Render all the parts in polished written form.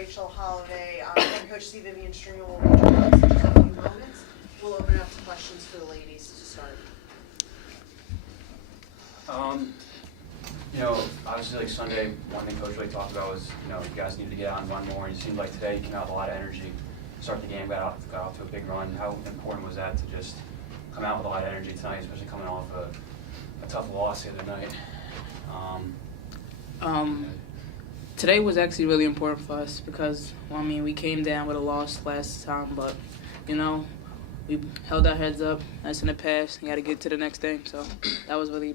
Rachel Hollivay. And Coach Vivian Stringer will be joining us in just a few moments. We'll open it up to questions for the ladies to start. Obviously, like Sunday, one thing Coach really talked about was, you guys needed to get out and run more. And it seemed like today you came out with a lot of energy. Start the game, got off to a big run. How important was that to just come out with a lot of energy tonight, especially coming off a tough loss the other night? Today was actually really important for us because, we came down with a loss last time, but, we held our heads up. That's in the past. You got to get to the next thing. So that was really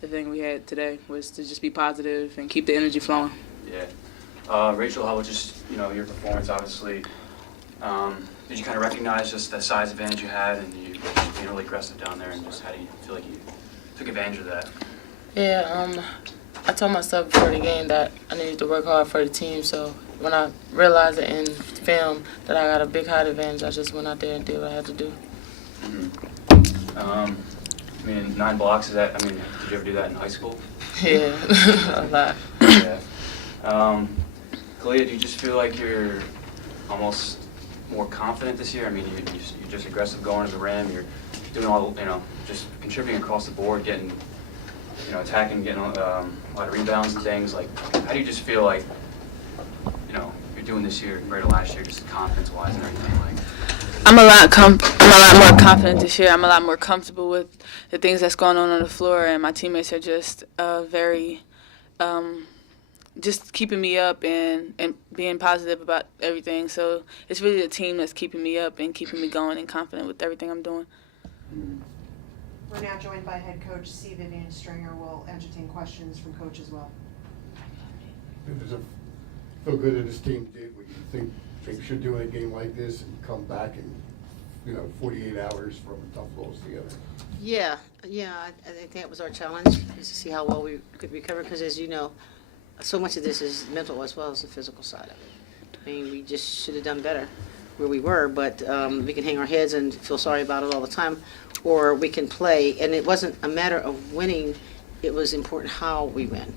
the thing we had today, was to just be positive and keep the energy flowing. Yeah. Rachel, how about just, your performance, obviously? Did you kind of recognize just the size advantage you had and you being really aggressive down there, and just how do you feel like you took advantage of that? Yeah, I told myself before the game that I needed to work hard for the team, so when I realized it in film that I got a big height advantage, I just went out there and did what I had to do. Mm-hmm. 9 blocks, did you ever do that in high school? Yeah, a lot. Yeah. Kahleah, do you just feel like you're almost more confident this year? You're just aggressive going to the rim, you're doing all, just contributing across the board, getting, attacking, getting a lot of rebounds and things. Like, how do you just feel like, you're doing this year compared to last year, just confidence-wise and everything? I'm a lot more confident this year. I'm a lot more comfortable with the things that's going on the floor, and my teammates are just very just keeping me up and being positive about everything. So it's really the team that's keeping me up and keeping me going and confident with everything I'm doing. We're now joined by head coach Vivian Stringer. We'll entertain questions from coach as well. Does it feel good that this team did what you think they should do in a game like this and come back in 48 hours from a tough loss together? Yeah, I think that was our challenge, is to see how well we could recover, because as you know, so much of this is mental as well as the physical side of it. We just should have done better where we were, but we can hang our heads and feel sorry about it all the time, or we can play, and it wasn't a matter of winning, it was important how we win.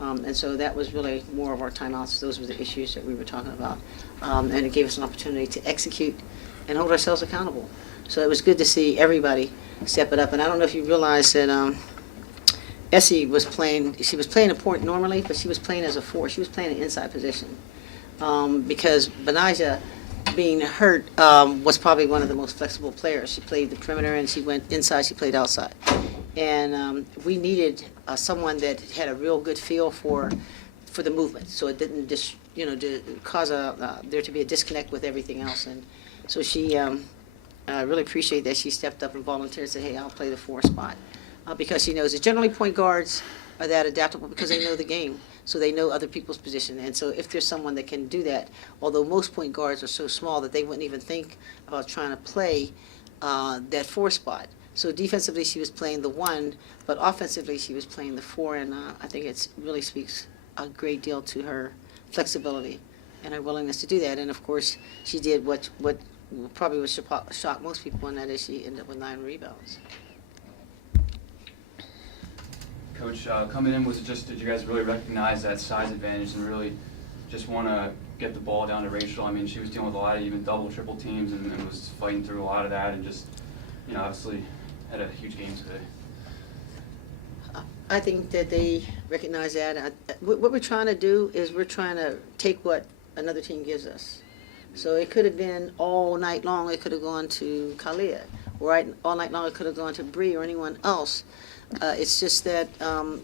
And so that was really more of our timeouts. Those were the issues that we were talking about. And it gave us an opportunity to execute and hold ourselves accountable. So it was good to see everybody step it up. And I don't know if you realize that Essie was playing, she was playing a point normally, but she was playing as a 4. She was playing an inside position. Because Benijah, being hurt, was probably one of the most flexible players. She played the perimeter and she went inside, she played outside. And we needed someone that had a real good feel for the movement, so it didn't cause there to be a disconnect with everything else. And so she really appreciate that she stepped up and volunteered and said, "Hey, I'll play the 4 spot," because she knows that generally point guards are that adaptable because they know the game, so they know other people's position. And so if there's someone that can do that, although most point guards are so small that they wouldn't even think about trying to play that 4 spot. So defensively, she was playing the 1, but offensively, she was playing the 4, and I think it really speaks a great deal to her flexibility and her willingness to do that. And of course, she did what probably would shock most people, and that is she ended up with 9 rebounds. Coach, coming in, did you guys really recognize that size advantage and really just want to get the ball down to Rachel? She was dealing with a lot of even double, triple teams and was fighting through a lot of that, and just, obviously had a huge game today. I think that they recognize that. What we're trying to do is we're trying to take what another team gives us. So it could have been all night long, it could have gone to Kahleah, or all night long it could have gone to Bree or anyone else. It's just that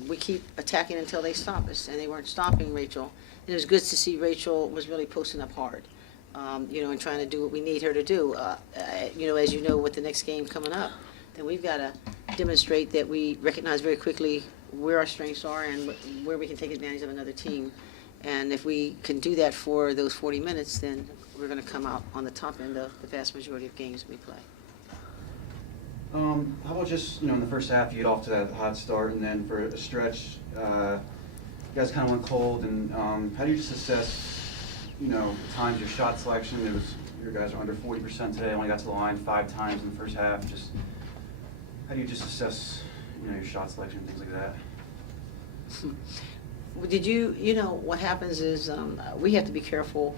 we keep attacking until they stop us, and they weren't stopping Rachel. And it was good to see Rachel was really posting up hard, and trying to do what we need her to do. As you know, with the next game coming up, then we've got to demonstrate that we recognize very quickly where our strengths are and where we can take advantage of another team. And if we can do that for those 40 minutes, then we're going to come out on the top end of the vast majority of games we play. How about just, in the first half, you get off to that hot start, and then for a stretch, you guys kind of went cold, and how do you just assess, times your shot selection? Your guys are under 40% today, only got to the line 5 times in the first half. Just how do you just assess, your shot selection and things like that? Did you know, what happens is we have to be careful.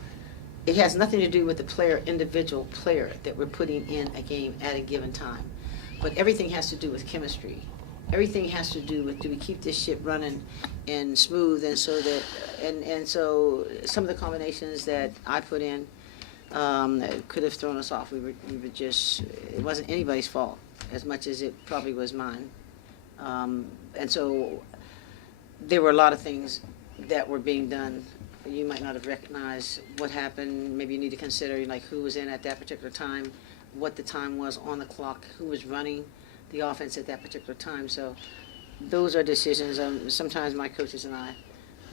It has nothing to do with the individual player that we're putting in a game at a given time. But everything has to do with chemistry. Everything has to do with, do we keep this ship running and smooth, and so that, and so some of the combinations that I put in could have thrown us off. We were just, it wasn't anybody's fault as much as it probably was mine. And so there were a lot of things that were being done. You might not have recognized what happened. Maybe you need to consider like who was in at that particular time, what the time was on the clock, who was running the offense at that particular time. So those are decisions. Sometimes my coaches and I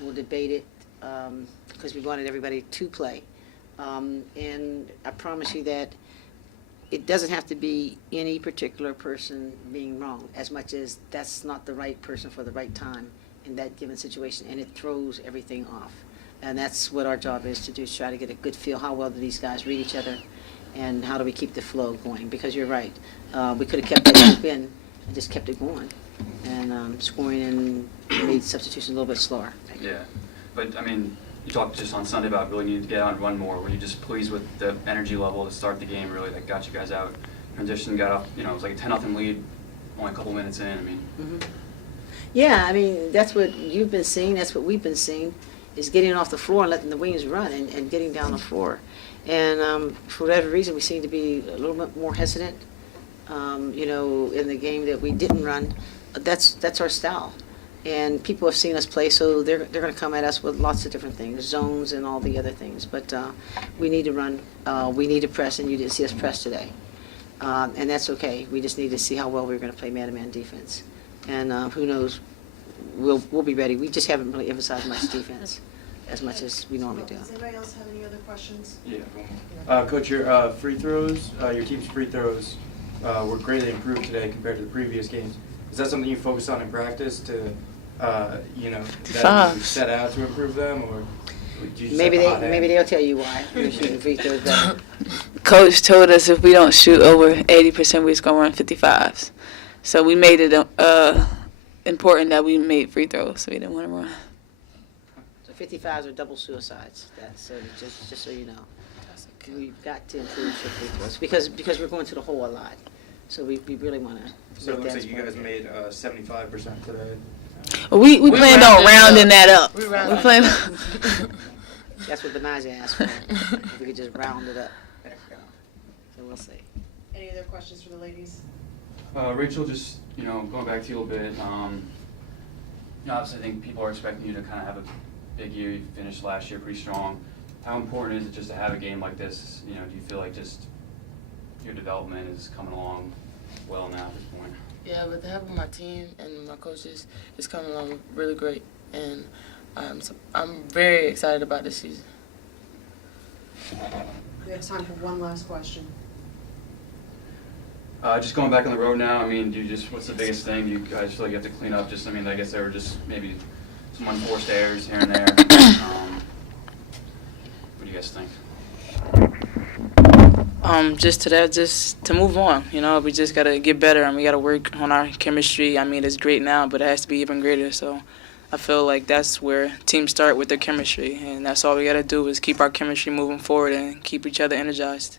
will debate it because we wanted everybody to play. And I promise you that it doesn't have to be any particular person being wrong, as much as that's not the right person for the right time in that given situation, and it throws everything off. And that's what our job is to do, is try to get a good feel, how well do these guys read each other, and how do we keep the flow going? Because you're right, we could have kept that loop in and just kept it going, and scoring and made substitutions a little bit slower. Yeah, but I mean, you talked just on Sunday about really needing to get out and run more. Were you just pleased with the energy level to start the game, really, that got you guys out? Transition got up, it was like a 10-0 lead, only a couple minutes in. I mean, Yeah, I mean, that's what you've been seeing, that's what we've been seeing, is getting off the floor and letting the wings run and getting down the floor. And for whatever reason, we seem to be a little bit more hesitant, in the game that we didn't run. That's our style. And people have seen us play, so they're going to come at us with lots of different things, zones and all the other things. But we need to run, we need to press, and you didn't see us press today. And that's okay. We just need to see how well we're going to play man-to-man defense. And who knows, we'll be ready. We just haven't really emphasized much defense as much as we normally do. Does anybody else have any other questions? Yeah. Coach, your free throws, your team's free throws were greatly improved today compared to the previous games. Is that something you focus on in practice to, that you set out to improve them, or do you just Maybe have a hot hand? they'll tell you why. We're shooting free throws better. Coach told us if we don't shoot over 80%, we're just going to run 55s. So we made it important that we made free throws, so we didn't want to run. So 55s are double suicides. That's so just so you know. We've got to improve free throws because we're going to the hole a lot. So we really want to. So it looks like you guys made 75% today. We planned on rounding that up. We rounded planned. That's what Benaja asked for. If we could just round it up. So we'll see. Any other questions for the ladies? Rachel, just going back to you a little bit. Obviously, I think people are expecting you to kind of have a big year. You finished last year pretty strong. How important is it just to have a game like this? Do you feel like just your development is coming along well now at this point? Yeah, with the help of my team and my coaches, it's coming along really great, and I'm very excited about this season. We have time for one last question. Just going back on the road now, what's the biggest thing you guys feel like you have to clean up? I guess there were just maybe some unforced errors here and there. What do you guys think? Just to move on. We just gotta get better, and we gotta work on our chemistry. It's great now, but it has to be even greater. So I feel like that's where teams start with their chemistry, and that's all we gotta do is keep our chemistry moving forward and keep each other energized.